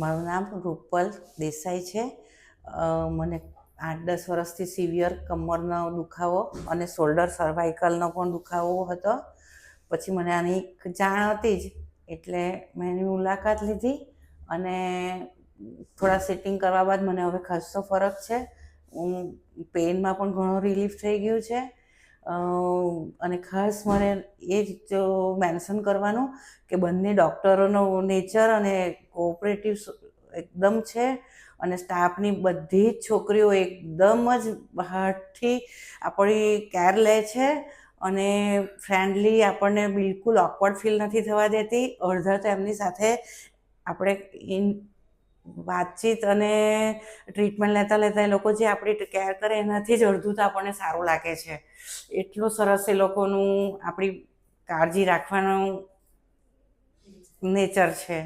મારું નામ રૂપલ દેસાઈ છે. મને 8-10 વર્ષથી સિવિયર કમરનો દુખાવો અને શોલ્ડર સર્વાઇકલનો પણ દુખાવો હતો. પછી મને આની જાણ હતી જ એટલે મેં એની મુલાકાત લીધી અને થોડા સેટિંગ કરવા બાદ મને હવે ખાસો ફરક છે. હું પેઇનમાં પણ ઘણો રિલીફ થઈ ગયું છે. અને ખાસ મને એ જ મેન્શન કરવાનું કે બંને ડૉક્ટરોનો નેચર અને કોઓપરેટિવ એકદમ છે અને સ્ટાફની બધી જ છોકરીઓ એકદમ જ હાર્ટથી આપણી કેર લે છે અને ફ્રેન્ડલી, આપણને બિલકુલ ઓકવર્ડ ફીલ નથી થવા દેતી. અડધા તો એમની સાથે આપણે વાતચીત અને ટ્રીટમેન્ટ લેતા એ લોકો જે આપણી કેર કરે એનાથી જ અડધું તો આપણને સારું લાગે છે. એટલું સરસ એ લોકોનું આપણી કાળજી રાખવાનું નેચર છે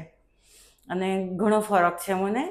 અને ઘણો ફરક છે મને.